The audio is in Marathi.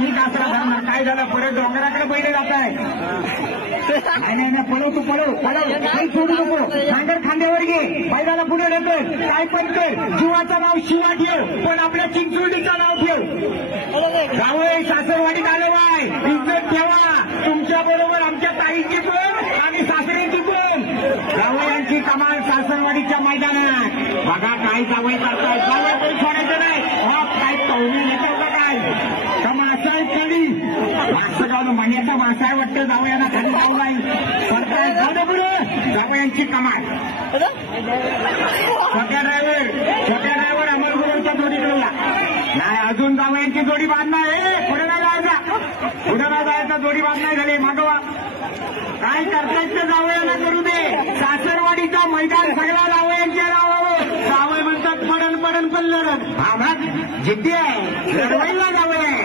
मी कासरा धरणार. काय झालं परत डोंगराकडे पहिले जात आहे. नाही नाही पळव तू पळव काही सोडू नको. नांगर खांद्यावर घे. बैलाला पुढे ढकल. काय पण कर. जीवाचं नाव शिवा ठेव पण आपल्या चिंचोलीचं नाव ठेव. जावई सासरवाडीत आलो आहे. इज्जत ठेवा. तुमच्या बरोबर आमच्या ताईची पण आणि सासऱ्यांची पण. जावयांची कमाल सासरवाडीच्या मैदानात. बघा काय जावई करताय. जावई काही सोडायचं नाही. काय पाहुणे येतो का काय मासाय केली मासं गावलं मण्याचा मासाय वाटतं. जावयांना खाली लावलाय. सरकार जाऊ पुढे. जावयांची कमाल. छोट्या ड्रायव्हर अमरगुरूंच्या जोडीकडे या. नाही अजून जावयांची जोडी बांधणार आहे. पुढे नाही जायचा जोडी बांधणार झाली. मागवा काय करतायत ते जावयांना करू दे. सासरवाडीचा मैदान सगळा जावयांच्या नावावर. जावय म्हणतात पडन पण लढत. हा मग जिद्दी आहे. लढवायला जावय